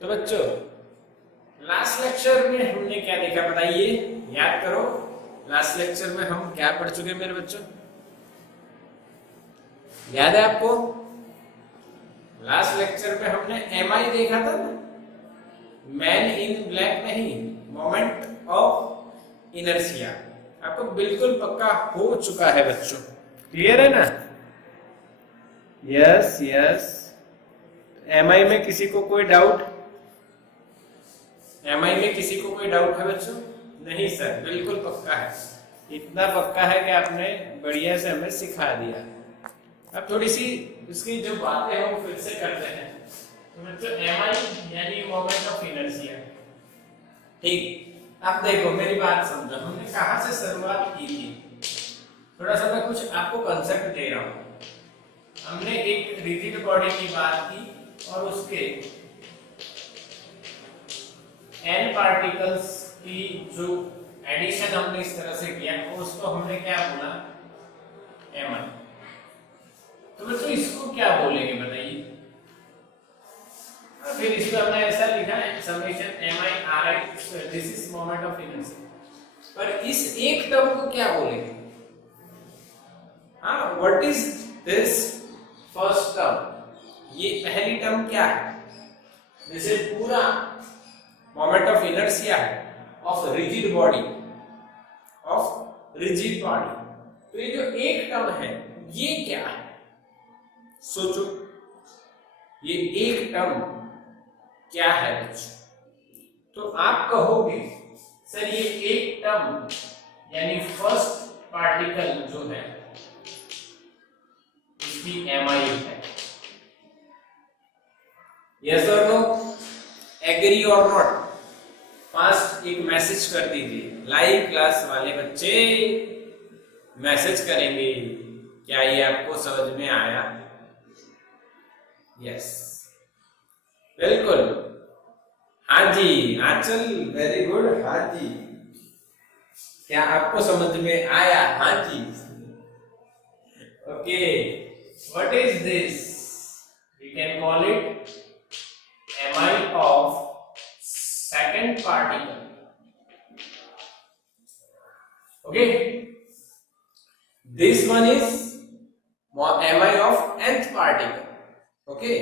तो बच्चों last lecture में हमने क्या देखा बताइए, याद करो। लास्ट लेक्चर में हम क्या पढ़ चुके मेरे बच्चों, याद है आपको? लास्ट लेक्चर में हमने एमआई देखा था ना, मैन इन ब्लैक नहीं, मोमेंट ऑफ इनर्शिया। आपको बिल्कुल पक्का हो चुका है बच्चों, क्लियर है ना? Yes yes. एमआई में किसी को कोई डाउट? एमआई में किसी को कोई डाउट है बच्चों? नहीं सर, बिल्कुल पक्का है। इतना पक्का है कि आपने बढ़िया से हमें सिखा दिया। अब थोड़ी सी इसकी जो बातें हैं वो फिर से करते हैं। तो बच्चों एमआई यानी मोमेंट ऑफ इनर्शिया, ठीक। अब देखो मेरी बात समझो, हमने कहां से शुरुआत की थी? थोड़ा सा मैं कुछ आपको कंसेप्ट दे रहा हूं। हमने एक रिजिड बॉडी की बात की और उसके एन पार्टिकल्स की जो एडिशन हमने इस तरह से किया, उसको हमने क्या बोला? एमआई। तो बच्चों इसको क्या बोलेंगे बताइए? फिर इसको हमने ऐसा लिखा है summation MI RI, this is moment of inertia. पर इस एक टर्म को क्या बोलेंगे? हाँ, what is this first term? ये पहली टर्म क्या है? जैसे पूरा मोमेंट ऑफ इनर्शिया है of rigid body, of rigid body. तो ये जो एक टर्म है ये क्या है? सोचो, ये एक टर्म क्या है बच्चों? तो आप कहोगे सर ये एक टर्म यानी फर्स्ट पार्टिकल जो है इसकी एमआई है। यस और नो, एग्री और नॉट? फास्ट एक मैसेज कर दीजिए, लाइव क्लास वाले बच्चे मैसेज करेंगे, क्या ये आपको समझ में आया? यस, बिल्कुल। हाँ जी आंचल, वेरी गुड। हाँ जी, क्या आपको समझ में आया? हाँ जी। Okay, what is this? We can call it MI of second particle. Okay, this one is MI of nth particle. Okay,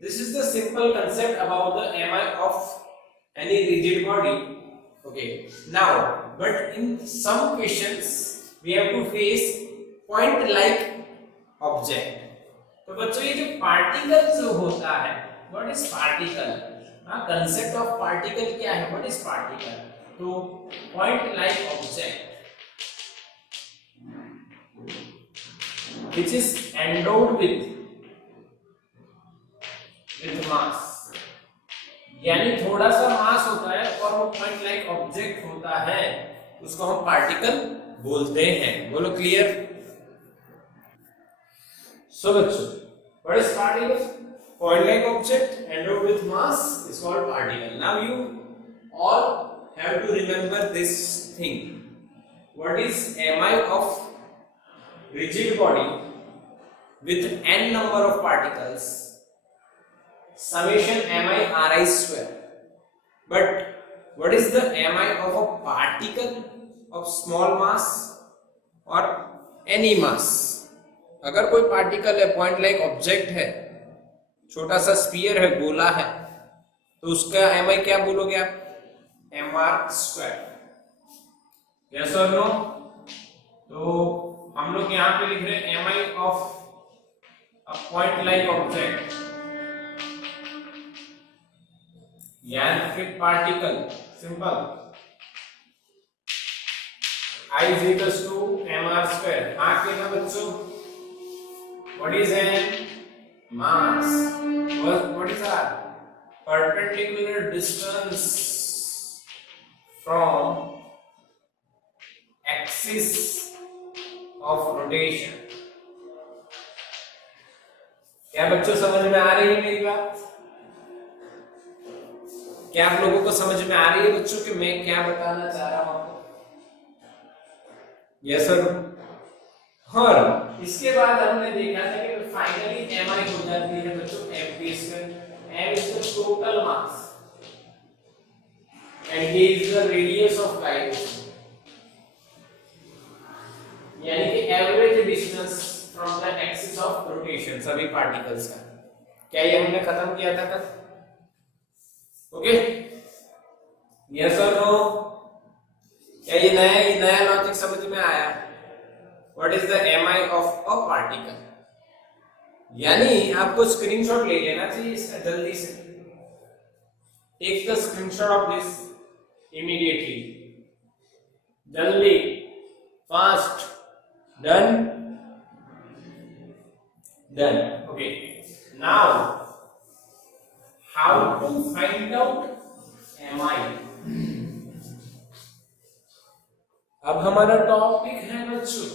this is the simple concept about the MI of any rigid body. Okay, now but in some questions we have to face point like object. तो बच्चों ये जो particle जो होता है, what is particle? Concept of particle क्या है? What is particle? तो point like object which is endowed with mass, यानी थोड़ा सा मास होता है और वो पॉइंट लाइक ऑब्जेक्ट होता है, उसको हम पार्टिकल बोलते हैं। बोलो क्लियर? सो बच्चों what is particle? Point like object endowed with mass is called particle. Now you all have to remember this thing. What is MI of rigid body with n number of particles? Summation MI Ri square. But what is the MI of a particle of small mass or any mass? अगर कोई particle है, point like object है, छोटा सा sphere है, गोला है, तो उसका एमआई क्या बोलोगे आप? mr square. यस और नो? तो हम लोग यहां पे लिख रहे हैं MI of a point like object यानी फिर particle, simple. I is equals to mr square। हाँ के ना बच्चों? What is n? Mass. What is our perpendicular distance from axis of rotation? क्या बच्चों समझ में आ रही है मेरी बात? क्या आप लोगों को समझ में आ रही है बच्चों कि मैं क्या बताना चाह रहा हूं आपको? Yes sir. और इसके बाद हमने देखा था कि फाइनली एमआई हो जाती है बच्चों f d square. M is equal to total mass and k is the radius of gyration, यानी कि average distance from the axis of rotation सभी पार्टिकल्स का। क्या ये हमने खत्म किया था कल? ओके, यस और नो? क्या ये नया लॉजिक समझ में आया? What is the mi of a particle? यानी आपको स्क्रीनशॉट ले लेना चाहिए इसका जल्दी से। Take the screenshot of this immediately, जल्दी, fast. Done? Done. Okay. Now, how to find out mi? अब हमारा टॉपिक है बच्चों,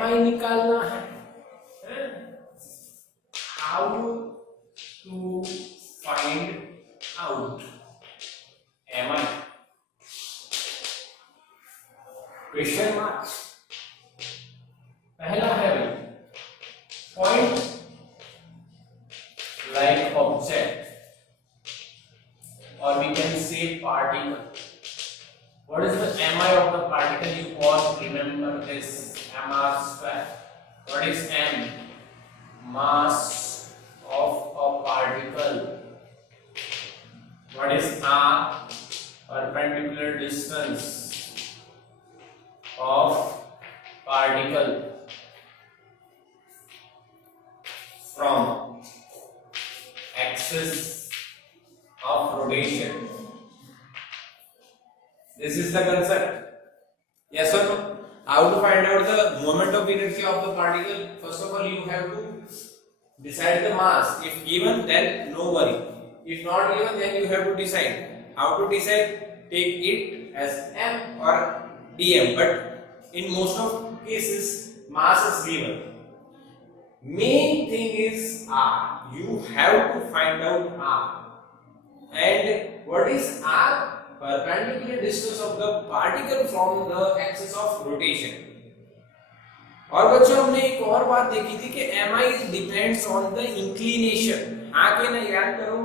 mi निकालना है। How to find out mi? Question mark. पहला है पॉइंट लाइक ऑब्जेक्ट और we can say particle. What is the mi of the particle? You all remember this mr square. What is m? Mass of a particle. What is r? Perpendicular distance of particle from axis of rotation. This is the concept. Yes or no? How to find out the moment of inertia of the particle? First of all, you have to decide the mass. If given, then no worry. If not given, then you have to decide. How to decide? Take it as m or dm. But in most of cases, mass is given. Main thing is r. You have to find out r. And what is r? Perpendicular distance of the particle from the axis of rotation. और बच्चों हमने एक और बात देखी थी कि mi depends on the inclination. हाँ कि ना, याद करो,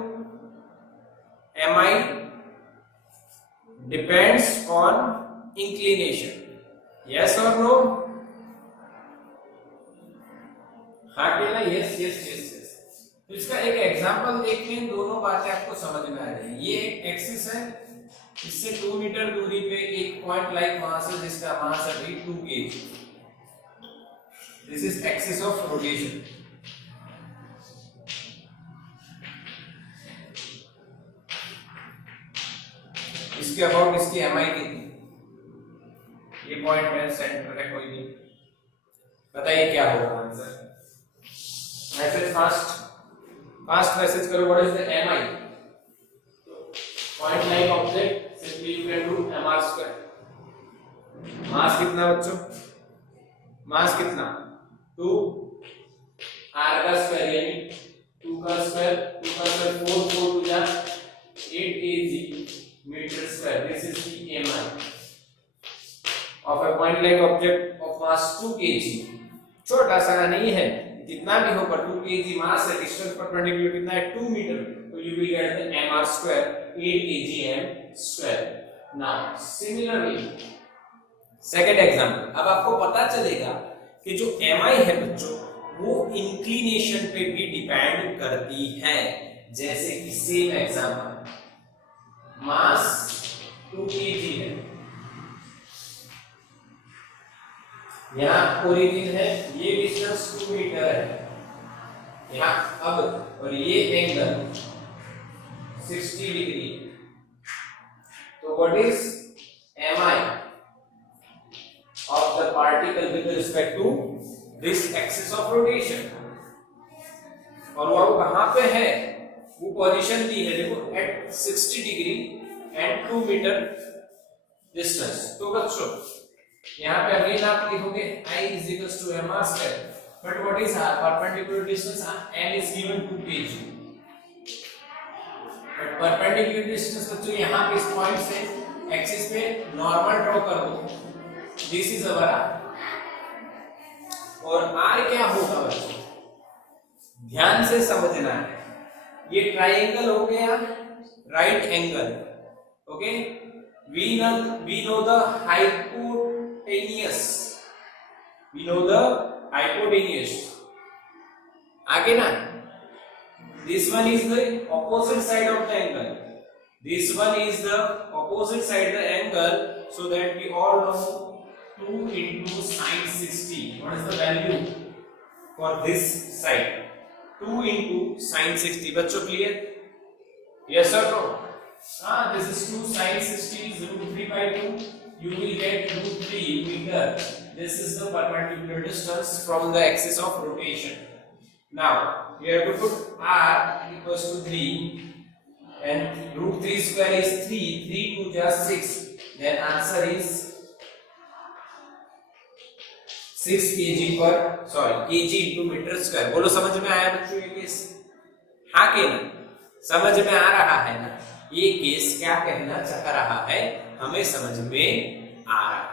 mi depends on inclination. Yes or no? हाँ कि ना? Yes yes yes yes. तो इसका एक एग्जांपल देखते हैं, दोनों बातें आपको समझ में आ जाएगी। ये एक एक्सिस है, इससे 2 मीटर दूरी पे एक पॉइंट लाइक मास है जिसका मास है 2 kg। This is axis of rotation. इसके अबाउट इसकी mi कितनी? ये पॉइंट में सेंटर है, कोई नहीं, बताइए क्या होगा आंसर? मैसेज फास्ट मैसेज करो। What is the mi? Point like object, simply you can do mr square. Mass कितना बच्चों? मास कितना? 2 r का स्क्वायर यानी 2 का स्क्वायर 4 4 2 जा 8 kg metre square. This is the mi of a point like object of mass 2 kg। छोटा सा नहीं है, कितना भी हो, पर 2 kg मास है, डिस्टेंस परपेंडिकुलर कितना है? 2 मीटर। तो you will get the mr square 8 kgm square. Now similarly second example, अब आपको पता चलेगा कि जो mi है बच्चों वो इंक्लिनेशन पे भी डिपेंड करती है। जैसे कि सेम एग्जांपल, मास 2 kg है, यहाँ ओरिजिन है, ये डिस्टेंस 2 मीटर है यहाँ। अब और ये एंगल 60 डिग्री। तो what is mi of the particle with respect to this axis of rotation? और वो कहां पे है? वो पोजीशन दी है, देखो, at 60 degree and 2 metre distance. तो बच्चों यहाँ पे अगेन आप लिखोगे I is equals to mr square, but what is r? Perpendicular distance n is given 2 kg, but perpendicular distance बच्चों यहाँ पे इस पॉइंट से एक्सिस पे नॉर्मल ड्रॉ कर दो। दिस इज अवर r, और r क्या होगा बच्चों? ध्यान से समझना है। ये ट्राइंगल हो गया right angle. Okay, we know the hypotenuse. We know the hypotenuse. आगे ना, this one is the opposite side of the angle. This one is the opposite side of the angle, so that we all know 2 into sine 60. What is the value for this side? 2 into sine 60. बच्चों clear? Yes or no? This is 2 sine 60 is root 3 by 2. You will get root 3 meter. This is the perpendicular distance from the axis of rotation. Now we have to put r equals to 3 and root 3 square is 3. 3 to just 6. Then answer is 6 kg per kg into meter square. बोलो समझ में आया बच्चों ये case? हाँ के ना? समझ में आ रहा है ना? ये केस क्या कहना चाह रहा है हमें समझ में आ रहा है.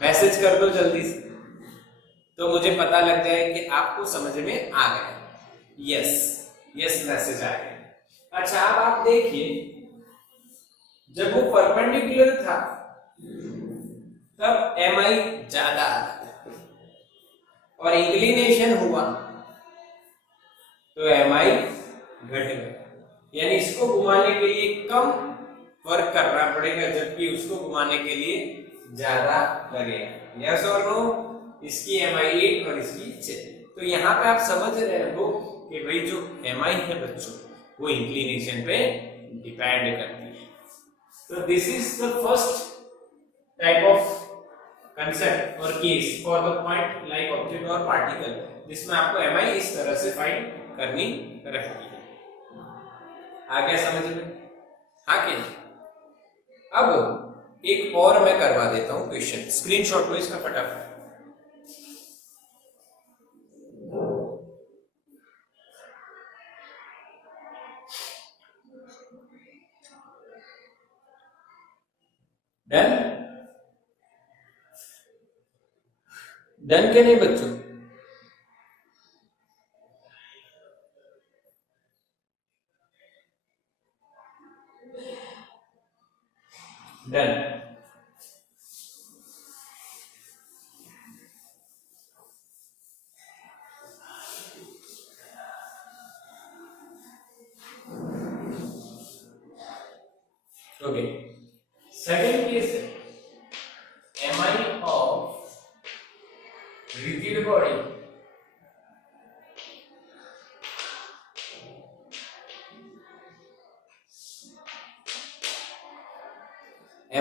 मैसेज कर दो जल्दी से तो मुझे पता लग जाए कि आपको समझ में आ गया. यस मैसेज आ गया. अच्छा, अब आप देखिए, जब वो परपेंडिकुलर था तब mi ज्यादा और इंक्लिनेशन हुआ तो mi घट गया. यानी इसको घुमाने के लिए कम वर्क करना पड़ेगा जबकि उसको घुमाने के लिए ज्यादा लगेगा. यस और नो? इसकी mi 8 और इसकी 6. तो यहाँ पे आप समझ रहे हो कि भाई जो mi है बच्चों वो इंक्लिनेशन पे डिपेंड करती है. तो this is the first type of concept और case for the point like object और पार्टिकल, जिसमें आपको mi इस तरह से फाइंड करनी रहती है. आ गया समझ में? हाँ कि नहीं? अब एक और मैं करवा देता हूं क्वेश्चन. स्क्रीनशॉट लो इसका फटाफट. डन के नहीं बच्चों? डन. ओके, सेकंड केस है mi of rigid body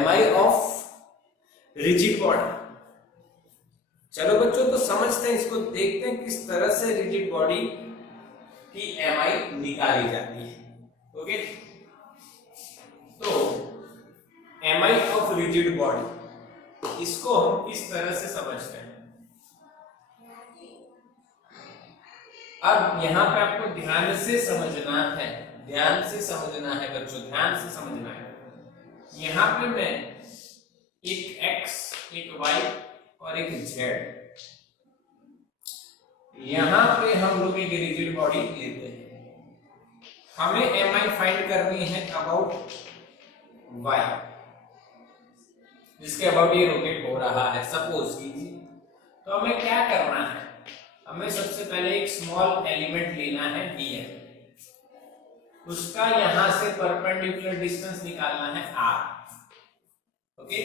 mi of rigid body. चलो बच्चों, तो समझते हैं इसको, देखते हैं किस तरह से रिजिड बॉडी की mi निकाली जाती है. ओके, तो mi ऑफ रिजिड बॉडी इसको हम किस तरह से समझते हैं. अब यहाँ पे आपको ध्यान से समझना है बच्चों, ध्यान से समझना है. यहाँ पे मैं एक x, एक y और एक z, यहाँ पे हम लोग एक रिजिड बॉडी लेते हैं. हमें mi फाइंड करनी है अबाउट y, जिसके अबाउट ये रोटेट हो रहा है सपोज कीजिए. तो हमें क्या करना है? हमें सबसे पहले एक स्मॉल एलिमेंट लेना है dm. उसका यहां से परपेंडिकुलर डिस्टेंस निकालना है r. ओके,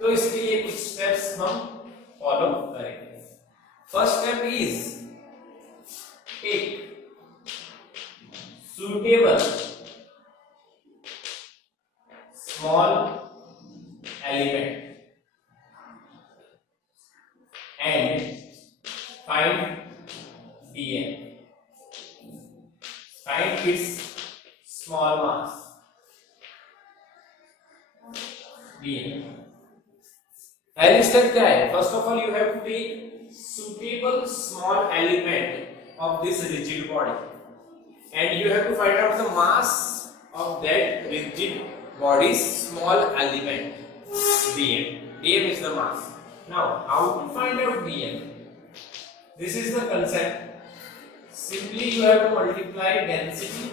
तो इसके लिए कुछ स्टेप्स हम फॉलो करेंगे. First step is take suitable small element and find dm. Find its small mass dm. पहली स्टेप क्या है? First of all you have to take suitable small element of this rigid body and you have to find out the mass of that rigid body's small element dm. Dm is the mass. Now how to find out dm? This is the concept. Simply you have to multiply density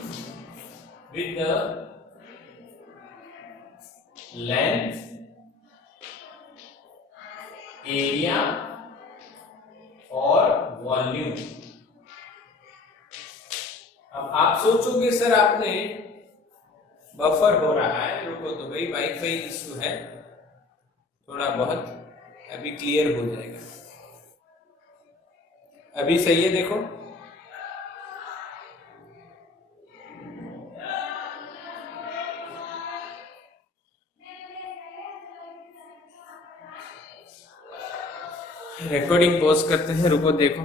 with the length, area और volume. अब आप सोचोगे sir आपने buffer हो रहा है, रुको तो भाई वाईफाई इशू है थोड़ा बहुत, अभी क्लियर हो जाएगा। अभी सही है, देखो रिकॉर्डिंग पॉज करते हैं, रुको देखो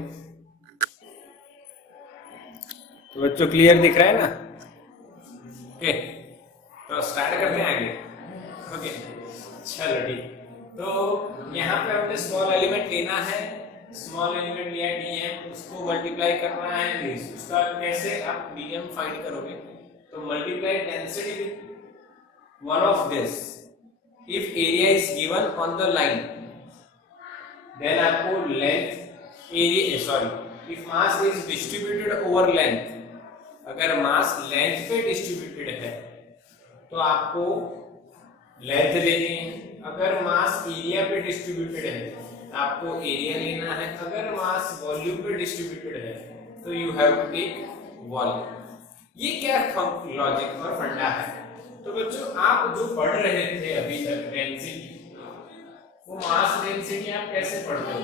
तो बच्चों क्लियर दिख रहा है ना? ओके तो स्टार्ट करते हैं आगे। ओके चलो ठीक। तो यहाँ पे हमने स्मॉल एलिमेंट लेना है, स्मॉल एलिमेंट लिया dm, उसको मल्टीप्लाई करना है this। उसका कैसे आप dm फाइंड करोगे? तो multiply density with one of this. If area is given on the line then आपको length area sorry if mass is distributed over length, अगर मास लेंथ पे डिस्ट्रीब्यूटेड है तो आपको लेंथ लेनी है, अगर मास एरिया पे डिस्ट्रीब्यूटेड है तो आपको एरिया लेना है, अगर मास वॉल्यूम पे डिस्ट्रीब्यूटेड है तो you have to take volume. ये क्या लॉजिक और फंडा है? तो बच्चों आप जो पढ़ रहे थे अभी तक डेंसिटी, वो मास डेंसिटी आप कैसे पढ़ते हो?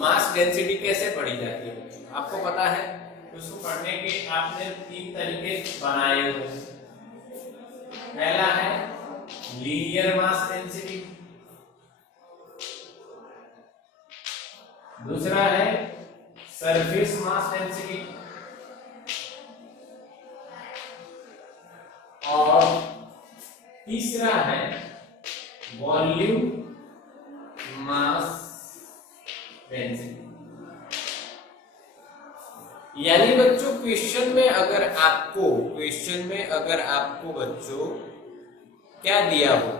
मास डेंसिटी कैसे पढ़ी जाती है आपको पता है? उसको पढ़ने के आपने 3 तरीके बनाए हुए हैं। पहला है लीनियर मास डेंसिटी, दूसरा है सरफेस मास डेंसिटी, और तीसरा है वॉल्यूम मास डेंसिटी। यानी बच्चों क्वेश्चन में अगर आपको बच्चों क्या दिया हो,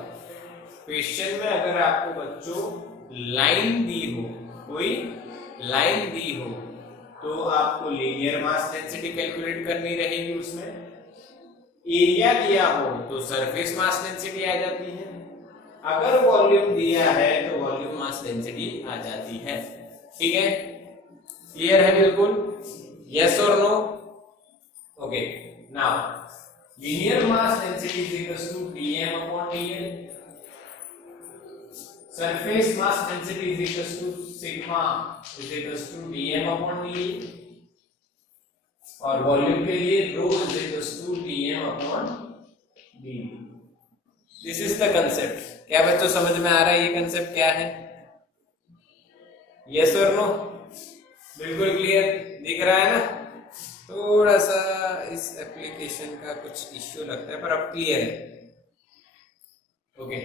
क्वेश्चन में अगर आपको बच्चों लाइन दी हो, कोई लाइन दी हो, तो आपको लीनियर मास डेंसिटी कैलकुलेट करनी रहेगी। उसमें एरिया दिया हो तो सरफेस मास डेंसिटी आ जाती है, अगर वॉल्यूम दिया है तो वॉल्यूम मास डेंसिटी आ जाती है। ठीक है, क्लियर है बिल्कुल? यस और no? Okay now linear mass density is equal to dm upon dl, surface mass density is equal to sigma is equal to dm upon dl, और वॉल्यूम के लिए rho is equal to dm upon dv। This is the concept. क्या बच्चों समझ में आ रहा है ये कंसेप्ट क्या है? यस और नो? बिल्कुल क्लियर दिख रहा है ना? थोड़ा सा इस एप्लीकेशन का कुछ इश्यू लगता है पर अब क्लियर है। ओके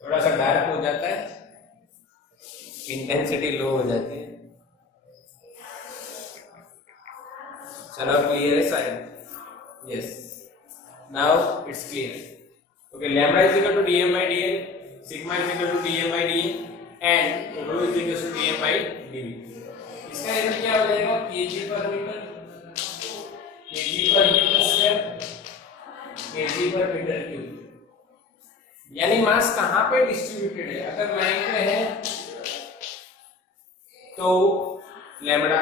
थोड़ा सा डार्क हो जाता है, इंटेंसिटी लो हो जाती है। चलो क्लियर है शायद? Yes now it's clear. Okay lambda is equal to dm by dl, sigma is equal to dm by dl and rho is equal to dm by dv। इसका मतलब क्या हो जाएगा? kg पर मीटर, kg पर metre square, kg पर metre cube. यानी मास कहां पे डिस्ट्रीब्यूटेड है? अगर लाइन पे है तो लैम्डा,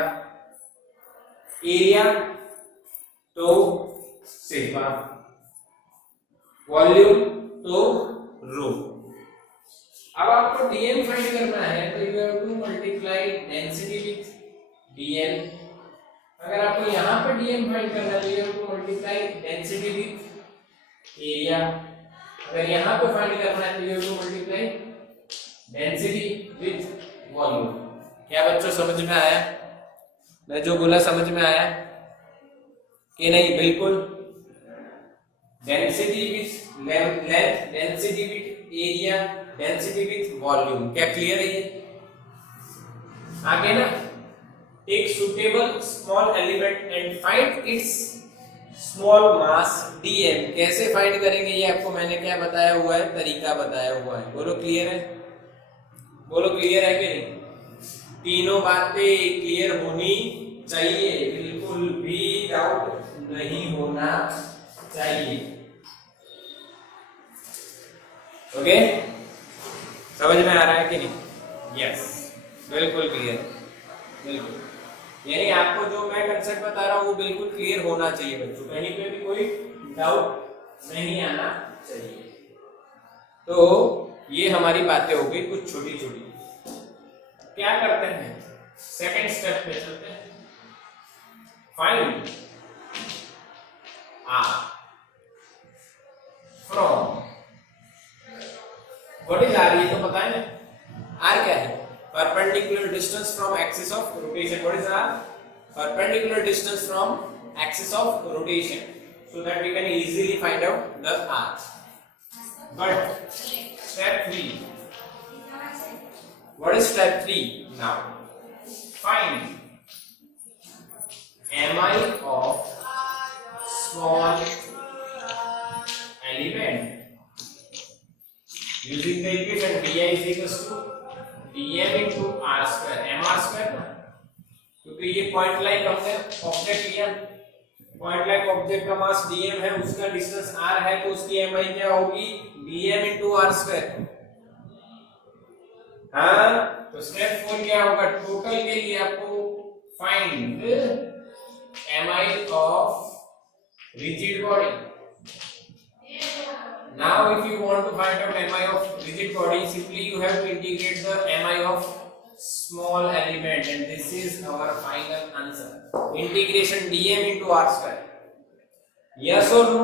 एरिया तो सिग्मा, वॉल्यूम तो रो। अब आपको dm फाइंड करना है तो you have to multiply density with dl। अगर आपको यहाँ पे dm फाइंड करना है तो you have to multiply density with area. अगर यहाँ पे फाइंड करना है तो you have to multiply density with volume. क्या बच्चों समझ में आया? मैं जो बोला समझ में आया कि नहीं? बिल्कुल। Density with length, density with area, density with volume. क्या क्लियर है ये? आगे ना take suitable small element and find its small mass dm। कैसे फाइंड करेंगे ये आपको मैंने क्या बताया हुआ है? तरीका बताया हुआ है। बोलो क्लियर है? बोलो क्लियर है कि नहीं? तीनों बातें क्लियर होनी चाहिए, बिल्कुल भी डाउट नहीं होना चाहिए। ओके, समझ में आ रहा है कि नहीं? यस, बिल्कुल क्लियर, बिल्कुल। यानी आपको जो मैं कंसेप्ट बता रहा हूँ वो बिल्कुल क्लियर होना चाहिए बच्चों, कहीं पे भी कोई डाउट नहीं आना चाहिए। तो ये हमारी बातें हो गई कुछ छोटी छोटी। क्या करते हैं, सेकंड स्टेप पे चलते हैं। Find r from, what is r, ये तो पता है ना। आर क्या है? Perpendicular distance from axis of rotation. What is r? Perpendicular distance from axis of rotation, so that we can easily find out the r. But step 3, what is step 3 now? Find mi of small element using the equation di is equals to dm into r square, mr square ना, क्योंकि ये point like हमने object लिया, point like object का मास dm है, उसका distance r है, तो उसकी mi क्या होगी? dm into r square। हाँ, तो स्टेप 4 क्या होगा? टोटल के लिए आपको find mi of rigid body। Now if you want to find out mi of rigid body, simply you have to integrate the mi of small element, and this is our final answer, integration dm into r square। yes or no?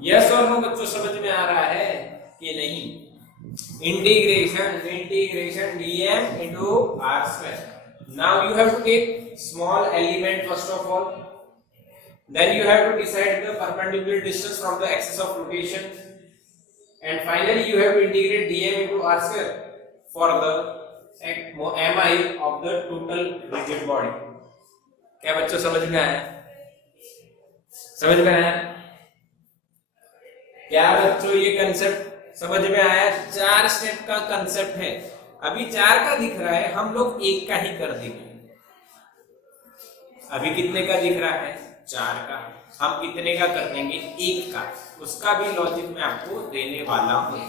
yes or no बच्चों, समझ में आ रहा है कि नहीं? integration dm into r square। now you have to take small element first of all, then you have to decide the perpendicular distance from the axis of rotation, and finally you have to integrate dm into r square for the mi of the total rigid body। क्या बच्चों समझ में आया? समझ में आया क्या बच्चों? ये कंसेप्ट समझ में आया? 4 स्टेप का कंसेप्ट है, अभी 4 का दिख रहा है, हम लोग एक का ही कर देंगे। अभी कितने का दिख रहा है? 4 का। हम कितने का कर देंगे? 1 का। उसका भी लॉजिक मैं आपको देने वाला हूँ।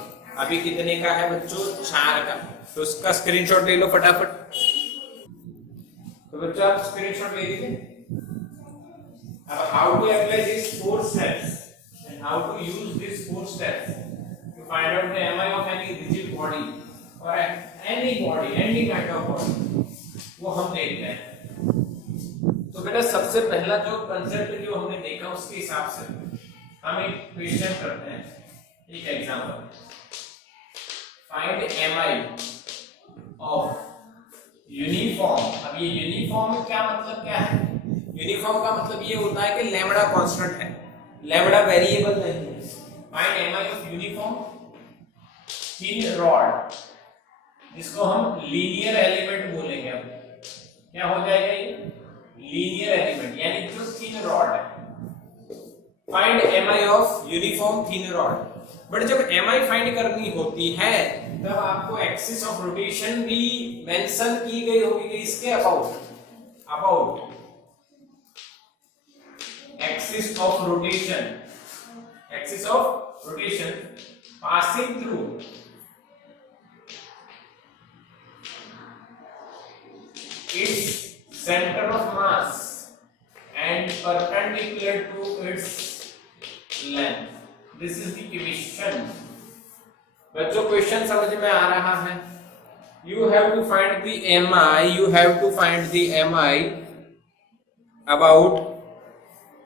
अभी कितने का है बच्चों? 4 का। तो उसका स्क्रीनशॉट ले लो फटाफट। तो बच्चों आप स्क्रीनशॉट ले लीजिए। अब how to apply this 4 steps and how to use these 4 steps to find out the mi of any rigid body or any body, any kind of body, वो हम देखते हैं। तो बेटा सबसे पहला जो कंसेप्ट जो हमने देखा उसके हिसाब से हम एक क्वेश्चन करते हैं, एक example. Find mi of uniform. अब ये यूनिफॉर्म क्या मतलब क्या है? यूनिफॉर्म का मतलब ये होता है कि लैम्बडा कांस्टेंट है, लैम्बडा वेरिएबल नहीं है। Find mi of uniform thin rod, जिसको हम लीनियर एलिमेंट बोलेंगे। अब क्या हो जाएगा? ये लीनियर एलिमेंट यानी जो थिन रॉड है। Find mi of uniform thin rod. But जब mi फाइंड करनी होती है तब आपको एक्सिस ऑफ रोटेशन भी मेंशन की गई होगी कि इसके about axis of rotation passing through its center of mass and perpendicular to its length। this is the question। बच्चों क्वेश्चन समझ में आ रहा है? you have to find the mi about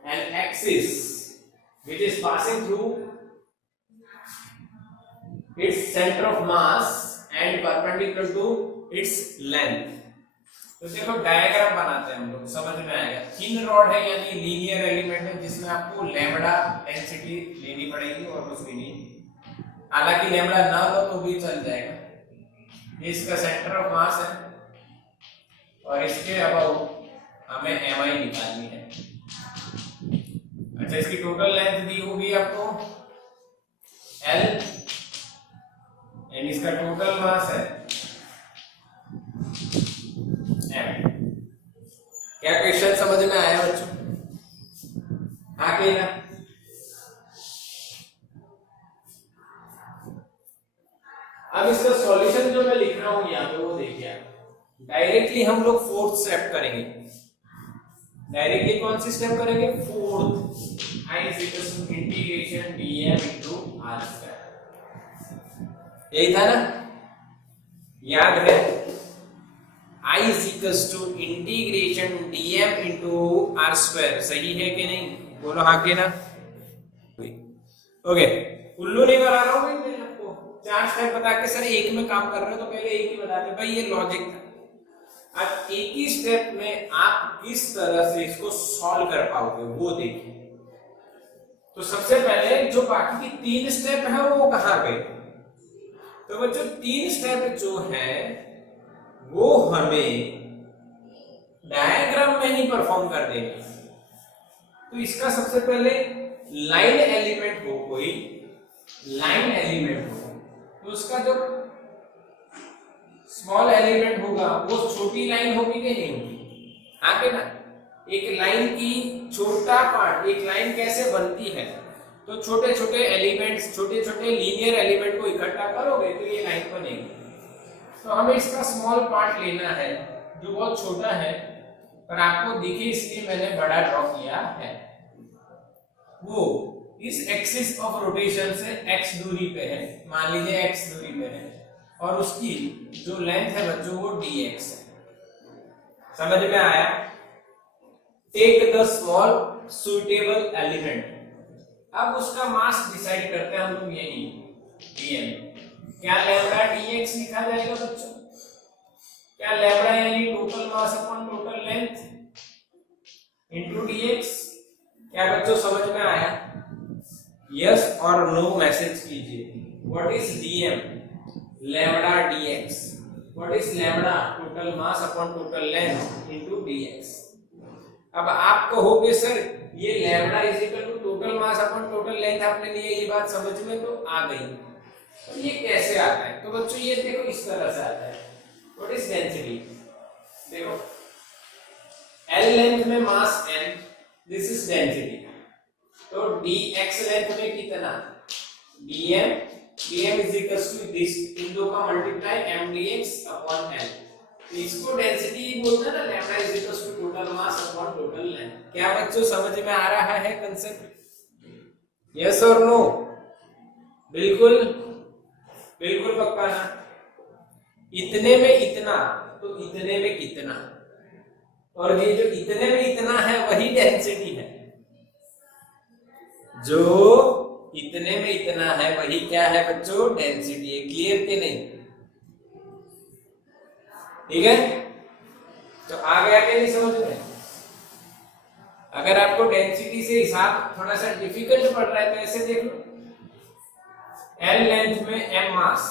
an axis which is passing through its center of mass and perpendicular to its length। तो देखो diagram बनाते हैं हम लोग, समझ में आएगा। थिन रॉड है यानी लीनियर एलिमेंट है, जिसमें आपको लैम्बडा डेंसिटी लेनी पड़ेगी और कुछ भी नहीं। हालांकि लैम्बडा ना लो तो भी चल जाएगा। ये इसका सेंटर ऑफ मास है और इसके अबाउट हमें mi निकालनी है। अच्छा, इसकी टोटल लेंथ दी होगी आपको L, एंड इसका टोटल मास है क्या क्वेश्चन समझ में आया बच्चों? हाँ कि ना? अब इसका सॉल्यूशन जो मैं लिख रहा हूं यहाँ पे वो देखिए, डायरेक्टली हम लोग फोर्थ स्टेप करेंगे। डायरेक्टली कौन सी स्टेप करेंगे? Fourth. I is equal to integration dm into r square, यही था ना? याद है? I is equal to integration dm into r square, सही है कि नहीं? बोलो हाँ के ना? ओके, उल्लू नहीं बना रहा हूँ मैं आपको, 4 स्टेप बता के सर एक में काम कर रहे हो तो पहले एक ही बता दे भाई, ये लॉजिक था। अब एक ही स्टेप में आप किस तरह से इसको सॉल्व कर पाओगे वो देखिए। तो सबसे पहले जो बाकी की 3 स्टेप है वो कहाँ गए? तो बच्चों 3 स्टेप जो है वो हमें डायग्राम में ही परफॉर्म कर देंगे। तो इसका सबसे पहले लाइन एलिमेंट हो, कोई लाइन एलिमेंट हो तो उसका जो स्मॉल एलिमेंट होगा वो छोटी लाइन होगी कि नहीं होगी? हाँ के ना? एक लाइन की छोटा पार्ट, एक लाइन कैसे बनती है? तो छोटे छोटे एलिमेंट्स, छोटे छोटे लीनियर एलिमेंट को इकट्ठा करोगे तो ये लाइन बनेगी। तो हमें इसका स्मॉल पार्ट लेना है जो बहुत छोटा है, पर आपको दिखे इसलिए मैंने बड़ा ड्रॉ किया है। वो इस एक्सिस ऑफ रोटेशन से x दूरी पे है, मान लीजिए x दूरी पे है, और उसकी जो लेंथ है बच्चों वो dx है। समझ में आया? Take the small suitable element. अब उसका मास डिसाइड करते हैं हम लोग, यही dm। क्या लैम्डा dx लिखा जाएगा बच्चों? क्या लैम्डा यानी total mass upon total length into dx। क्या बच्चों समझ में आया? यस और नो मैसेज कीजिए। What is dm? Lambda dx। What is lambda? Total mass upon total length into dx। अब आप कहोगे सर ये lambda is equal to total mass upon total length आपने लिए, ये बात समझ में तो आ गई। तो ये कैसे आता है? तो बच्चों ये देखो इस तरह से आता है। What is density? देखो L लेंथ में mass n, this is density. तो dx लेंथ में कितना? dm is equal to this, इन दो का multiply m dx upon l। तो इसको डेंसिटी बोलते हैं ना, lambda is equal to total mass upon total length. क्या बच्चों समझ में आ रहा है कंसेप्ट? यस और नो? बिल्कुल बिल्कुल पक्का ना? इतने में इतना तो इतने में कितना, और ये जो इतने में इतना है वही डेंसिटी है। जो इतने में इतना है वही क्या है बच्चों? डेंसिटी है। क्लियर के नहीं? ठीक है, तो आ गया क्या नहीं समझ में? अगर आपको डेंसिटी से हिसाब थोड़ा सा डिफिकल्ट पड़ रहा है तो ऐसे देख लो, L लेंथ में m मास,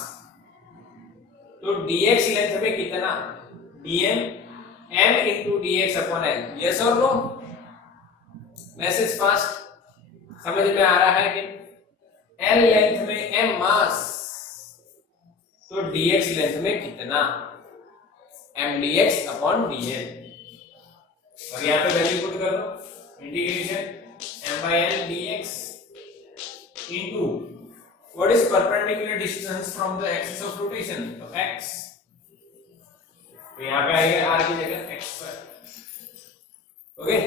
तो dx लेंथ में कितना? dm m into dx upon l। Yes और नो? मैसेज फास्ट समझ में आ रहा है कि L लेंथ में m मास, तो dx लेंथ में कितना? m dx upon dl। और यहाँ पे वैल्यू पुट कर दो, integration m by l dx into what is perpendicular distance from the axis of rotation? तो x, तो यहाँ पे आएगा r की जगह x पर। ओके,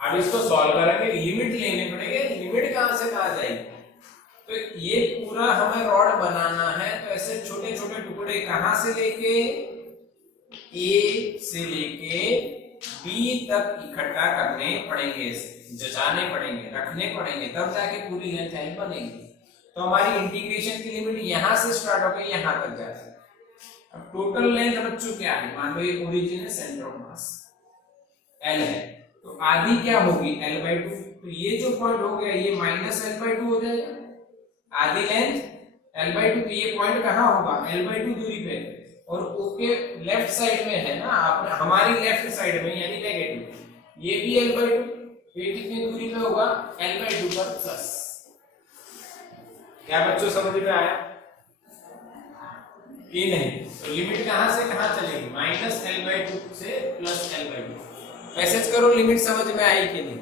अब इसको सॉल्व करेंगे, लिमिट लेने पड़ेंगे। लिमिट कहां से कहां जाएगी? तो ये पूरा हमें रॉड बनाना है, तो ऐसे छोटे छोटे टुकड़े कहां से लेके A से लेके B तक इकट्ठा करने पड़ेंगे, जचाने पड़ेंगे, रखने पड़ेंगे, तब जाके पूरी लेंथ बनेगी। तो हमारी इंटीग्रेशन की लिमिट यहां से स्टार्ट होकर यहां तक जाती है। अब टोटल लेंथ बच्चों क्या है? मान लो ये ओरिजिन है, सेंटर ऑफ मास L है, तो आधी क्या होगी? L/2। तो ये जो पॉइंट हो गया ये माइनस L/2 हो जाएगा, आधी लेंथ L/2। तो ये पॉइंट कहाँ होगा? L/2 दूरी पे, और ओके लेफ्ट साइड में है ना, आप हमारी लेफ्ट साइड में यानी नेगेटिव, ये भी L/2। तो ये कितनी दूरी पे होगा? L/2 पर प्लस। क्या बच्चों समझ में आया कि नहीं? तो लिमिट कहां से कहां चलेगी? माइनस L/2 से प्लस L/2। मैसेज करो लिमिट समझ में आई कि नहीं,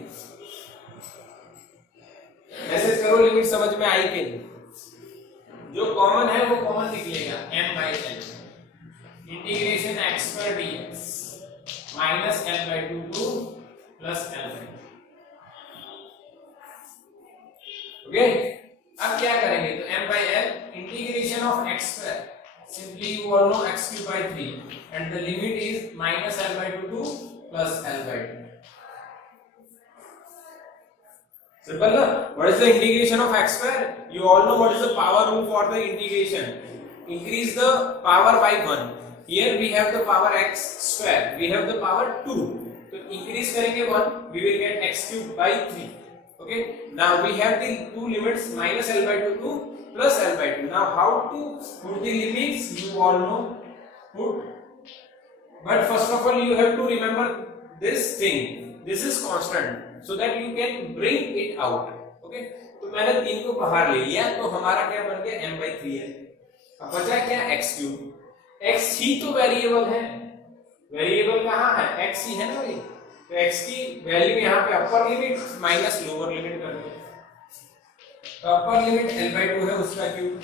मैसेज करो लिमिट समझ में आई कि नहीं। जो कॉमन है वो कॉमन निकलेगा, m by l integration x पर dx minus l by 2 two plus l by 2। Okay, अब क्या करेंगे, तो m by l integration of x पर, simply you all know x cube by 3 and the limit is minus l by 2 to plus l by 2। Simple na? What is the integration of x square? You all know what is the power rule for the integration. Increase the power by 1. Here we have the power x square. We have the power 2. So increase करेंगे 1, we will get x cube by 3. Okay. Now we have the two limits minus l by 2 to plus l by 2. Now how to put the limits? You all know. Put. But first of all you have to remember this thing. This is constant. So that you can bring it out. Okay? तो मैंने 3 को बाहर ले लिया, तो हमारा क्या बन गया, m by 3 है। अब बचा क्या, x क्यूब। x ही तो वेरिएबल है, वेरिएबल कहाँ है, x ही है ना भाई। तो x की वैल्यू यहाँ पे upper limit minus lower limit कर दो। तो अपर लिमिट l by 2 है उसका क्यूब,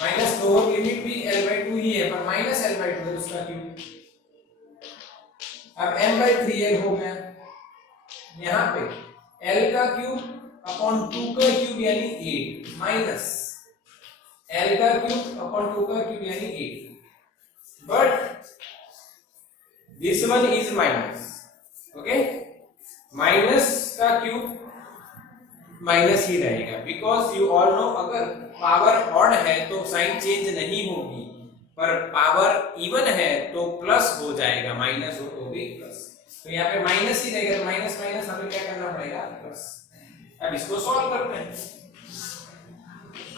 माइनस लोअर लिमिट भी l by 2 ही है पर माइनस l by 2 है उसका क्यूब। अब m by 3l हो गया, यहाँ पे l का क्यूब अपॉन 2 का क्यूब यानी 8 माइनस l का क्यूब अपॉन 2 का क्यूब यानी 8, but this one is minus. Okay, minus का क्यूब माइनस ही रहेगा, बिकॉज यू ऑल नो अगर पावर ऑड है तो साइन चेंज नहीं होगी, पर पावर इवन है तो प्लस हो जाएगा, माइनस हो तो भी प्लस। तो यहाँ पे माइनस ही रहेगा, तो माइनस माइनस हमें क्या करना पड़ेगा, प्लस। अब इसको सॉल्व करते हैं।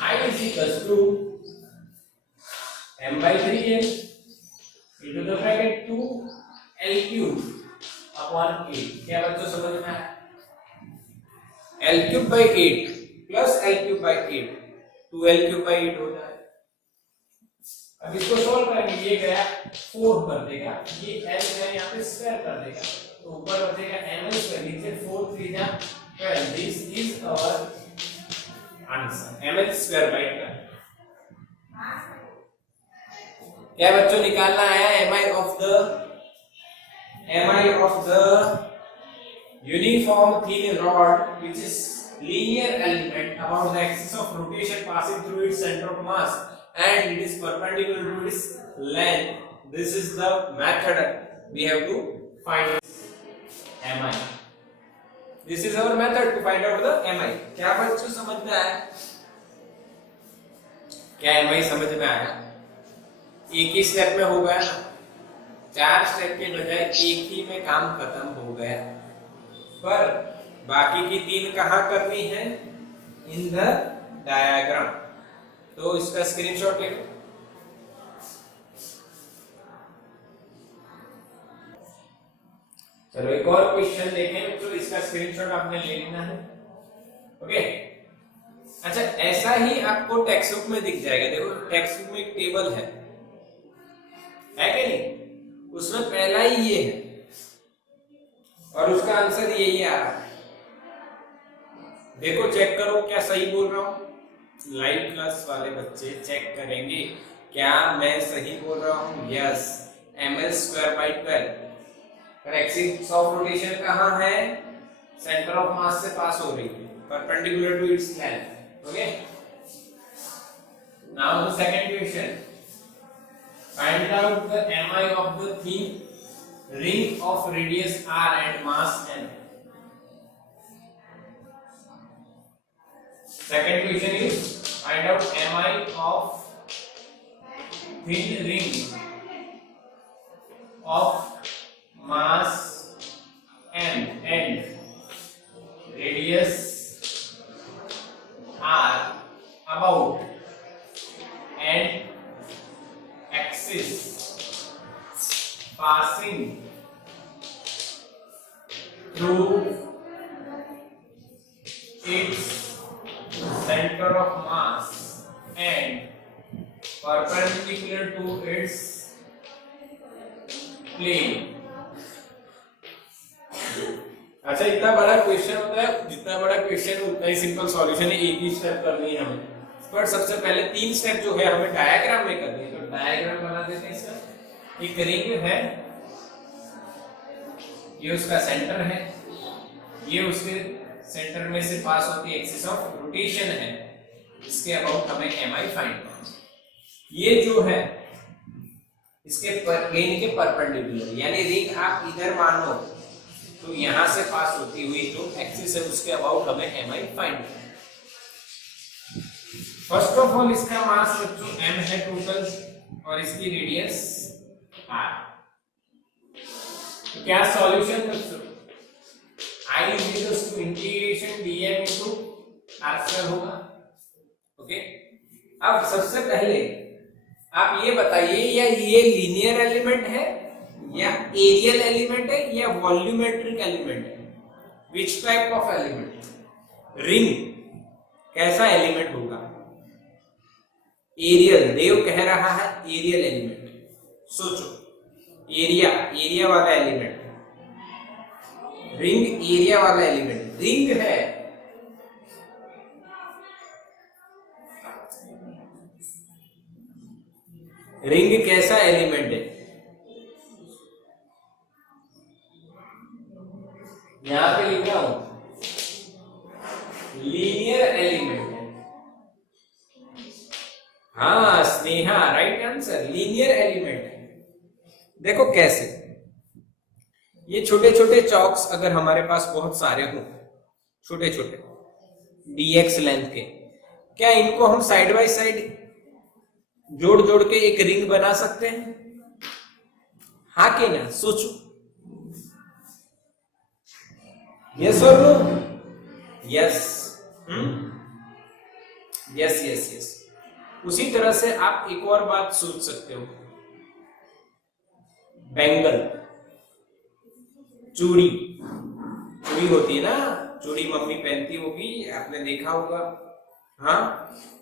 I is equals to m by 3l into the bracket 2l cube upon 8। क्या बच्चों समझ में आया, l cube by 8 plus l cube by 8 2l cube by 8 हो जाए। अब इसको सॉल्व करेंगे, ये गया 4 कर देगा, ये l है यहाँ पे स्क्वायर कर देगा, तो ऊपर बचेगा ml स्क्वायर, नीचे 4 3 जा 12। This is our answer, ml square by 12। क्या बच्चों निकालना आया, mi of the uniform thin rod which is linear element about the axis of rotation passing through its center of mass and it is perpendicular to its length. This is the method we have to find mi. This is our method to find out the mi. क्या बच्चों समझ में आया, क्या mi समझ में आया? एक ही स्टेप में हो गया ना, 4 स्टेप के बजाय एक ही में काम खत्म हो गया, पर बाकी की 3 कहाँ करनी है, इन द डायग्राम। तो इसका स्क्रीनशॉट ले लो। चलो एक और क्वेश्चन देखें, तो इसका स्क्रीनशॉट आपने ले लेना है। ओके, अच्छा ऐसा ही आपको टेक्स्ट बुक में दिख जाएगा। देखो टेक्स्ट बुक में एक टेबल है कि नहीं, उसमें पहला ही ये है और उसका आंसर यही आ रहा है। देखो चेक करो क्या सही बोल रहा हूं, लाइव क्लास वाले बच्चे चेक करेंगे क्या मैं सही बोल रहा हूं। Yes, ml square by 12। Axis of rotation कहां है, सेंटर ऑफ मास से पास हो रही है, perpendicular to its length. Okay, now the second question, find out the mi of the thin ring of radius r and mass n। Second question is find out mi of thin ring of mass n and radius r about and axis passing through its center of mass and perpendicular to its plane। अच्छा, इतना बड़ा question होता है, जितना बड़ा question उतना ही simple solution है, एक ही स्टेप करनी है हमें। पर सबसे पहले 3 स्टेप जो है हमें डायग्राम में करनी है, तो डायग्राम बना देते हैं इसका। एक रिंग है, ये उसका सेंटर है, ये उसके सेंटर में से पास होती एक्सिस ऑफ रोटेशन है, इसके अबाउट हमें mi फाइंड करना है। ये जो है इसके प्लेन के परपेंडिकुलर, यानी रिंग आप इधर मानो तो यहां से पास होती हुई जो एक्सिस है उसके अबाउट हमें mi फाइंड करना है। फर्स्ट ऑफ ऑल इसका मास बच्चों m है टोटल, और इसकी रेडियस r। तो क्या सॉल्यूशन बच्चों, I equals to integration dm into r square होगा। ओके, अब सबसे पहले आप ये बताइए, या ये लीनियर एलिमेंट है या एरियल एलिमेंट है या वॉल्यूमेट्रिक एलिमेंट है? Which type of element? Ring कैसा एलिमेंट होगा? एरियल, देव कह रहा है एरियल एलिमेंट। सोचो, एरिया वाला एलिमेंट, रिंग एरिया वाला एलिमेंट। रिंग है, रिंग कैसा एलिमेंट है? यहां पे लिख रहा हूं लीनियर एलिमेंट है। हाँ Sneha, right answer, linear element है। देखो कैसे, ये छोटे छोटे चॉक्स अगर हमारे पास बहुत सारे हों, छोटे छोटे dx लेंथ के, क्या इनको हम साइड बाय साइड जोड़ जोड़ के एक रिंग बना सकते हैं? हाँ कि ना? सोचो, यस और no? Yes, yes yes yes. उसी तरह से आप एक और बात सोच सकते हो, बैंगल, चूड़ी, चूड़ी होती है ना, चूड़ी मम्मी पहनती होगी, आपने देखा होगा। हाँ,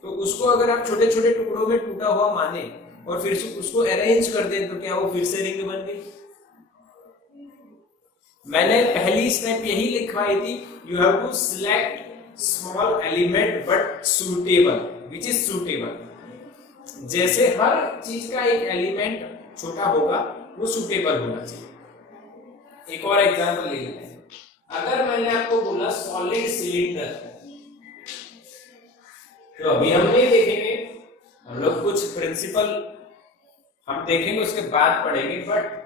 तो उसको अगर आप छोटे छोटे टुकड़ों में टूटा हुआ माने और फिर से उसको अरेंज कर दें, तो क्या वो फिर से रिंग बन गई? मैंने पहली स्टेप यही लिखवाई थी, you have to select small element but suitable, which is suitable. जैसे हर चीज का एक एलिमेंट छोटा होगा, वो सुटेबल होना चाहिए। एक और एग्जांपल ले लेते हैं। अगर मैंने आपको बोला सॉलिड सिलेंडर, तो अभी हम नहीं देखेंगे, हम लोग कुछ प्रिंसिपल हम देखेंगे, उसके बाद पढ़ेंगे, बट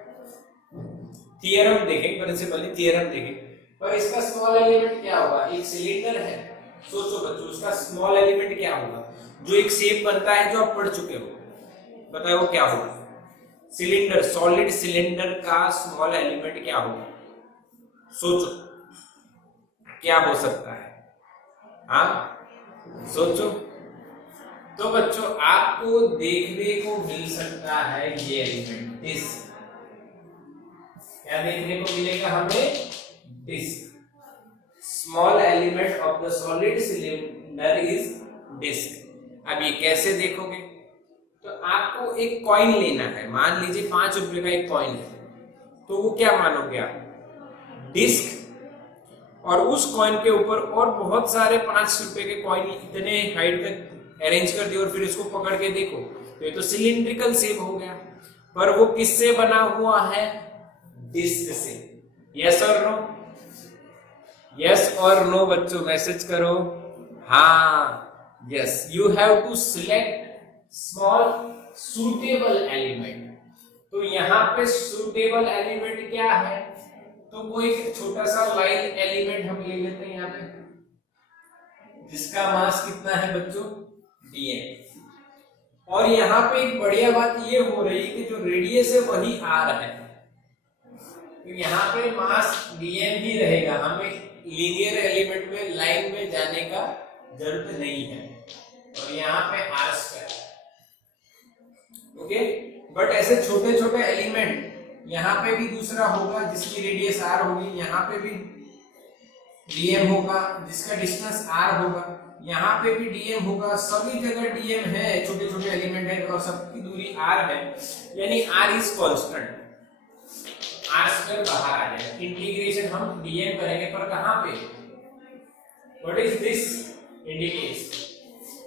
थियरम देखेंगे, प्रिंसिपल नहीं थियरम देखेंगे। पर इसका स्मॉल एलिमेंट क्या होगा? एक सिलेंडर है, सोचो बच्चों, उसका स्मॉल एलिमेंट क्या होगा? जो एक शेप बनता है, जो आप पढ़ चुके हो, बताओ वो क्या होगा? सिलेंडर, सॉलिड सिलेंडर का स्मॉल एलिमेंट क्या होगा? सोचो क्या हो सकता है? हाँ सोचो। तो बच्चों आपको देखने को मिल सकता है ये एलिमेंट, डिस्क। क्या देखने को मिलेगा हमें? Disc. Small element of the solid cylinder is disc. अब ये कैसे देखोगे? तो आपको एक कॉइन लेना है, मान लीजिए 5 रुपए का एक कॉइन है, तो वो क्या मानोगे आप? डिस्क। और उस कॉइन के ऊपर और बहुत सारे 5 रुपए के कॉइन इतने हाइट तक अरेंज कर दिए और फिर इसको पकड़ के देखो, तो ये तो सिलिंड्रिकल शेप हो गया। पर वो किससे बना हुआ है? डिस्क से। यस और नो? यस और नो बच्चों, मैसेज करो। हाँ yes, you have to select small suitable element. तो यहाँ पे सुटेबल एलिमेंट क्या है? तो वो एक छोटा सा लाइन एलिमेंट हम ले लेते हैं यहाँ पे, जिसका मास कितना है बच्चों? dm। और यहाँ पे एक बढ़िया बात ये हो रही है कि जो रेडियस है वही r है, तो यहाँ पे मास dm ही रहेगा, हमें लीनियर एलिमेंट में लाइन में जाने का जरूरत नहीं है। और यहाँ पे r स्क्वायर। ओके, बट ऐसे छोटे छोटे एलिमेंट यहाँ पे भी दूसरा होगा जिसकी रेडियस r होगी, यहाँ पे भी dm होगा जिसका डिस्टेंस r होगा, यहाँ पे भी dm होगा, सभी जगह dm है, छोटे छोटे एलिमेंट है और सबकी दूरी r है, यानी r is constant. R square बाहर आ जाएगा। इंटीग्रेशन हम डीएम करेंगे पर कहां पे, व्हाट इज दिस इंटीग्रेशन,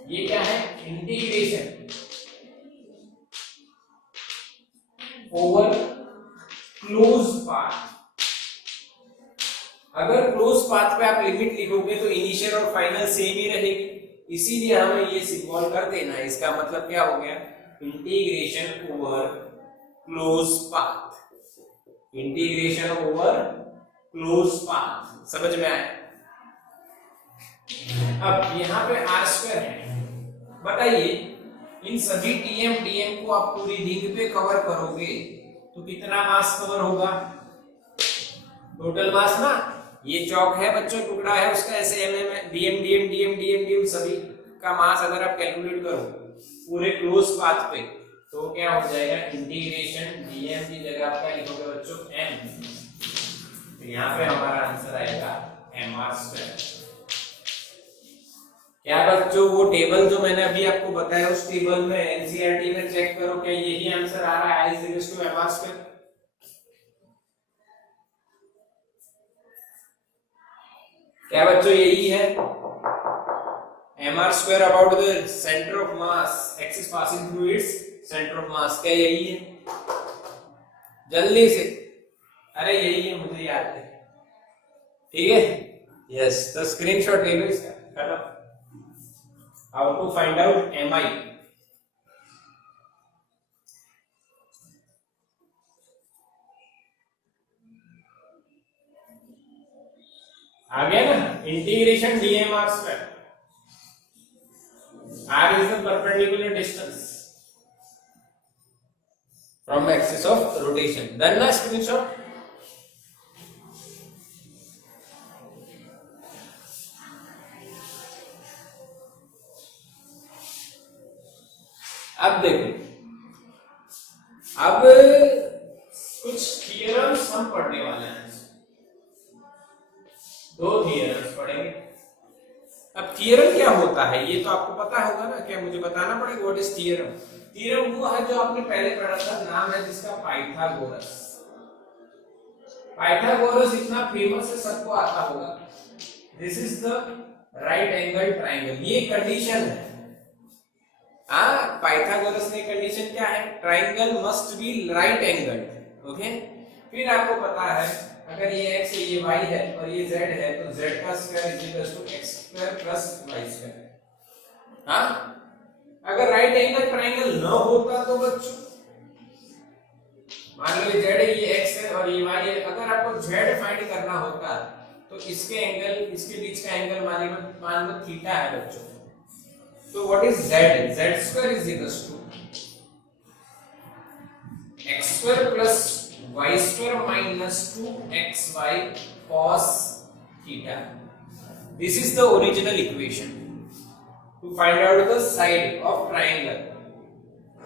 ये क्या है, इंटीग्रेशन ओवर क्लोज पाथ। अगर क्लोज पाथ पे आप लिमिट लिखोगे तो इनिशियल और फाइनल सेम ही रहेगी, इसीलिए हमें ये सिंबल कर देना है। इसका मतलब क्या हो गया, integration over close path, integration over close path. समझ में आया? अब यहाँ पे आर स्क्वायर है, बताइए इन सभी टीएम डीएम को आप पूरी रिंग पे कवर करोगे तो कितना मास कवर होगा, टोटल मास ना, ये चौक है बच्चों, टुकड़ा है उसका, ऐसे MM DM DM DM DM DM सभी का मास अगर आप कैलकुलेट करो पूरे क्लोज पाथ पे तो क्या हो जाएगा, इंटीग्रेशन डीएम की जगह आप क्या लिखोगे बच्चों, एम, तो यहाँ पे हमारा आंसर आएगा एम आर स्क्वायर। क्या बच्चों वो टेबल जो मैंने अभी आपको बताया उस टेबल में एनसीईआरटी में चेक करो, क्या यही आंसर आ रहा है, I is equal to mr square। क्या बच्चों यही है, mr square about the center of mass, x is passing through its center of mass, क्या यही है, जल्दी से, अरे यही है, मुझे याद है, ठीक है, यस, तो स्क्रीनशॉट ले लो इसका, खत्म। How to find out mi? आ गया ना, integration dm r square, r is the perpendicular distance from axis of rotation। Done ना स्क्रीनशॉट? अब देखो, अब कुछ थियरम्स हम पढ़ने वाले हैं, दो थियरम्स पढ़ेंगे। अब थियरम क्या होता है ये तो आपको पता होगा ना, क्या मुझे बताना पड़ेगा, व्हाट इज थियरम? थियरम वो है जो आपने पहले पढ़ा था, नाम है जिसका पाइथागोरस। पाइथागोरस इतना फेमस है, सबको आता होगा। This is the right angle triangle, ये कंडीशन है। पाइथागोरस ने कंडीशन क्या है, triangle must be right angle. Okay, फिर आपको पता है अगर ये x है, ये y है और ये z है तो z का square is equal to x square plus y square. हाँ, अगर राइट एंगल ट्राइंगल न होता तो बच्चों मान लो ये z है, ये x है और ये y है, अगर आपको z फाइंड करना होता तो इसके एंगल, इसके बीच का एंगल मान लो थीटा है बच्चों। So what is z? Z square is equals to x square plus y square minus 2xy cos theta. This is the original equation to find out the side of triangle.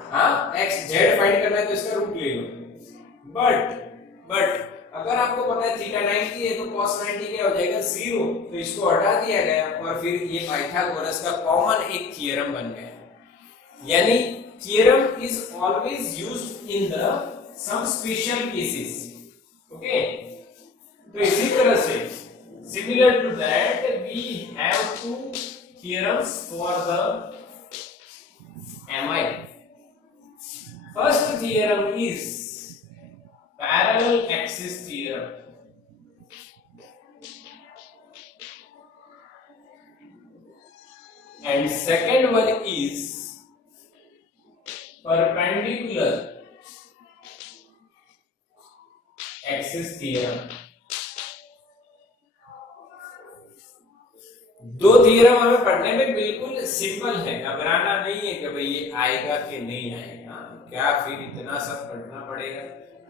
हाँ, x z find करना है तो इसका root ले लो। But अगर आपको पता है थीटा 90 है तो cos 90 क्या हो जाएगा, 0, तो इसको हटा दिया गया और फिर ये पाइथागोरस का कॉमन एक थियरम बन गया। यानी theorem is always used in the some special cases. Okay, तो इसी तरह से similar to that we have two theorems for the mi। First theorem is parallel axis theorem, and second one is perpendicular axis theorem। दो theorem हमें पढ़ने में बिल्कुल simple है, घबराना नहीं है कि भाई ये आएगा कि नहीं आएगा, क्या फिर इतना सब पढ़ना पड़ेगा,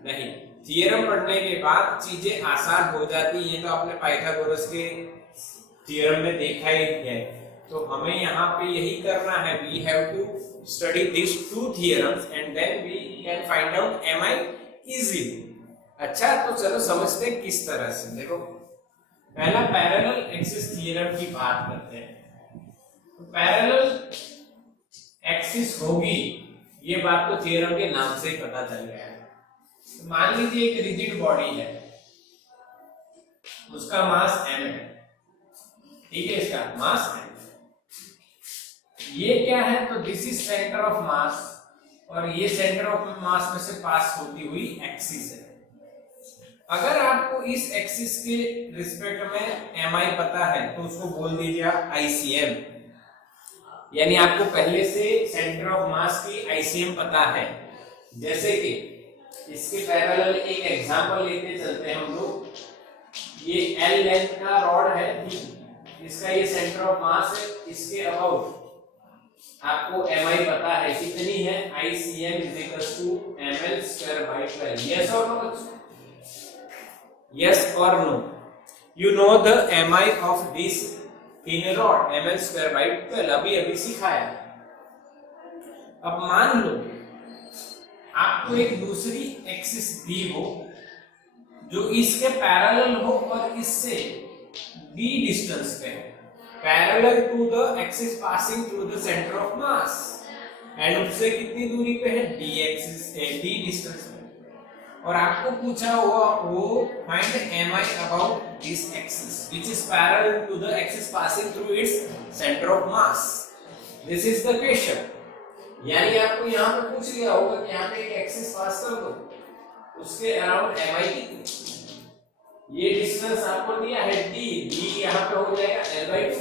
नहीं। थियरम पढ़ने के बाद चीजें आसान हो जाती है, ये तो आपने पाइथागोरस के थियरम में देखा ही है। तो हमें यहाँ पे यही करना है, we have to study this two theorems and then we can find out mi easily. अच्छा, तो चलो समझते हैं किस तरह से। देखो, पहला पैरेलल एक्सिस थ्योरम की बात करते हैं। तो पैरेलल एक्सिस होगी, ये बात तो थ्योरम के नाम से ही पता चल गया है। मान लीजिए एक रिजिड बॉडी है, उसका मास m है, ठीक है, इसका मास m। ये क्या है, तो दिस इज सेंटर ऑफ मास, और ये सेंटर ऑफ मास में से पास होती हुई एक्सिस है। अगर आपको इस एक्सिस के रिस्पेक्ट में mi पता है तो उसको बोल दीजिए आप ICM, यानी आपको पहले से सेंटर ऑफ मास की ICM पता है। जैसे कि इसके पैरेलल एक एग्जांपल लेते चलते हैं हम लोग। ये L लेंथ का रॉड है, इसका ये सेंटर ऑफ मास है, इसके अबाउट आपको mi पता है, कितनी है, ICM ml²/12। यस और नो बच्चों, यस और no? You know the mi of this thin rod ml²/12, अभी अभी सिखाया। अब मान लो आपको एक दूसरी एक्सिस दी हो जो इसके पैरेलल हो और इससे d डिस्टेंस पे है, parallel to the axis passing through the centre of mass, and उससे कितनी दूरी पे है, d एक्सिस d डिस्टेंस पे, और आपको पूछा हुआ वो find mi about this axis which is parallel to the axis passing through its centre of mass. This is the question. यानी आपको यहाँ पे पूछ लिया होगा कि यहाँ पे एक एक्सिस पास कर दो, उसके अराउंड mi कितनी, ये डिस्टेंस आपको दिया है d, d यहाँ पे हो जाएगा l/2।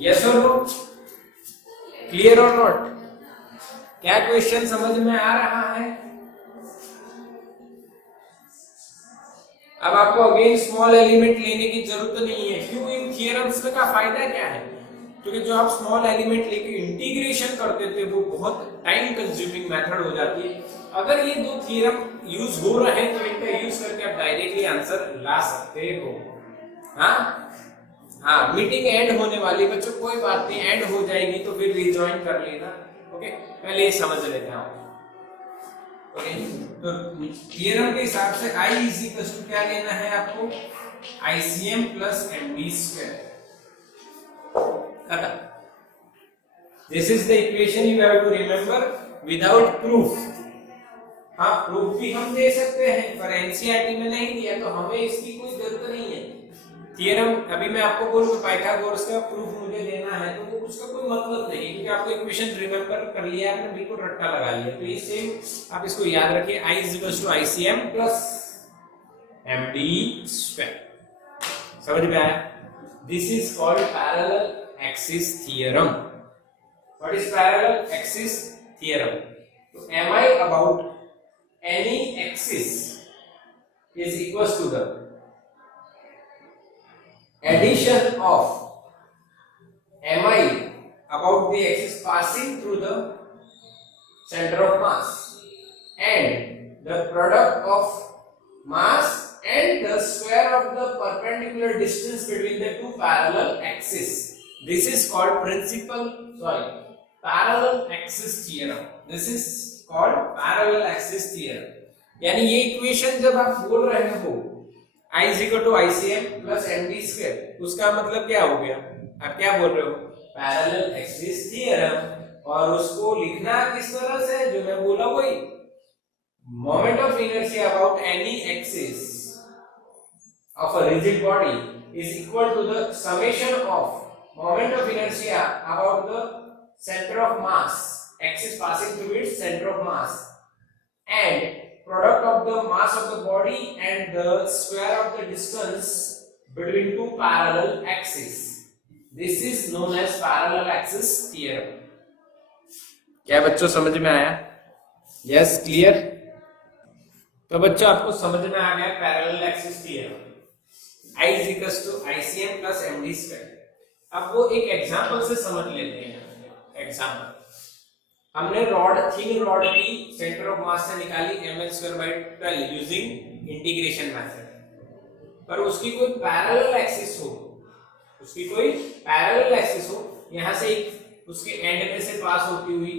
यस और नो, क्लियर और नॉट? क्या क्वेश्चन समझ में आ रहा है? अब आपको अगेन स्मॉल एलिमेंट लेने की जरूरत नहीं है। क्यों? इन थियरम्स का फायदा क्या है, क्योंकि जो आप स्मॉल एलिमेंट लेके इंटीग्रेशन करते थे वो बहुत टाइम कंज्यूमिंग मेथड हो जाती है। अगर ये दो थ्योरम यूज हो रहे हैं तो इनका यूज करके आप डायरेक्टली आंसर ला सकते हो। हाँ, मीटिंग एंड होने वाली बच्चों, कोई बात नहीं, एंड हो जाएगी तो फिर रिजॉइन कर लेना। ओके, पहले ये समझ लेते हैं। ओके, तो थ्योरम के हिसाब से I इज इक्वल टू क्या लेना है आपको, ICM plus md²। This is the equation you have to remember without proof। हाँ, प्रूफ भी हम दे सकते हैं पर एनसीईआरटी में नहीं दिया तो हमें इसकी कोई जरूरत नहीं है। थ्योरम अभी मैं आपको बोलूं पाइथागोरस का प्रूफ मुझे देना है तो वो उसका कोई मतलब नहीं, क्योंकि आपको इक्वेशन रिमेंबर कर लिया, आपने बिल्कुल रट्टा लगा लिया। तो ये सेम आप इसको याद रखिए, I is equal to ICM plus md²। समझ में आया? This is called parallel axis theorem. What is parallel axis theorem? तो mi about any axis is equals to the addition of mi about the axis passing through the center of mass and the product of mass and the square of the perpendicular distance between the two parallel axes. This is called parallel axis theorem. This is called parallel axis theorem। यानी ये equation जब आप बोल रहे हो I is equal to ICM plus md², उसका मतलब क्या हो गया? आप क्या बोल रहे हो? Parallel axis theorem. और उसको लिखना किस तरह से, जो मैं बोला वही, moment of inertia about any axis of a rigid body is equal to the summation of moment of inertia about the center of mass, axis passing through its center of mass, and product of the mass of the body and the square of the distance between two parallel axes. This is known as parallel axis theorem। क्या बच्चों समझ में आया? Yes, clear? तो बच्चों आपको समझ में आ गया parallel axis theorem. I is equals to ICM plus md²। अब वो एक एग्जांपल से समझ लेते हैं। एग्जांपल, हमने थिन रॉड की सेंटर ऑफ मास से निकाली ml²/12 यूजिंग इंटीग्रेशन मेथड, पर उसकी कोई पैरेलल एक्सिस हो, यहां से एक उसके एंड में से पास होती हुई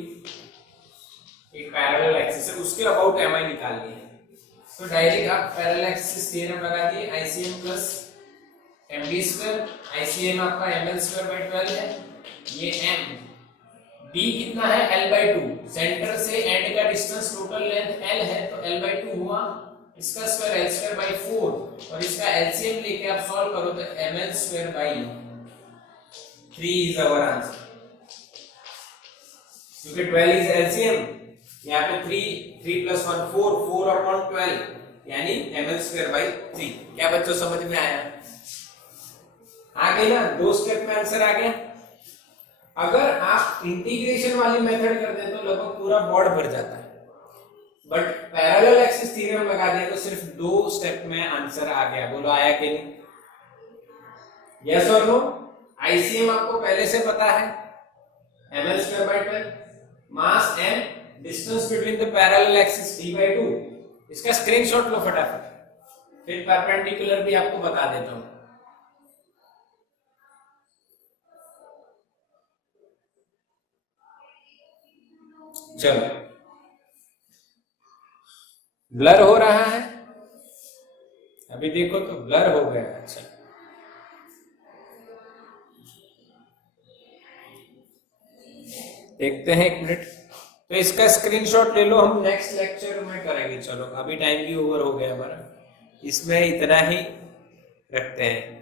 एक पैरेलल एक्सिस है, उसके अबाउट mi निकालनी है। तो डायरेक्ट आप पैरेलल एक्सिस थ्योरम लगा दिए, ICM प्लस md²। ICM आपका ml²/12 है, ये m d कितना है l/2, सेंटर से एंड का डिस्टेंस टोटल लेंथ l है तो l/2 हुआ, इसका स्क्वायर l²/4 और इसका एलसीएम लेके आप सॉल्व करो तो ml²/3 इज आवर आंसर, क्योंकि 12 इज एलसीएम, यहाँ पे 3 + 1 4/12 यानी ml²/3। क्या बच्चों समझ में आया? आ गई ना, 2 स्टेप में आंसर आ गया। अगर आप इंटीग्रेशन वाली मेथड करते हैं तो लगभग पूरा बोर्ड भर जाता है, बट पैरेलल एक्सिस थ्योरम लगा दिया तो सिर्फ 2 स्टेप में आंसर आ गया। बोलो आया कि नहीं? यस और नो? आईसीएम आपको पहले से पता है, ml²/12, mass m, distance between the parallel axis d/2। इसका स्क्रीनशॉट लो फटाफट, फिर परपेंडिकुलर भी आपको बता देता हूं। चलो, ब्लर हो रहा है, अभी देखो तो ब्लर हो गया। अच्छा, देखते हैं 1 मिनट। तो इसका स्क्रीनशॉट ले लो, हम नेक्स्ट लेक्चर में करेंगे। चलो अभी टाइम भी ओवर हो गया हमारा, इसमें इतना ही रखते हैं।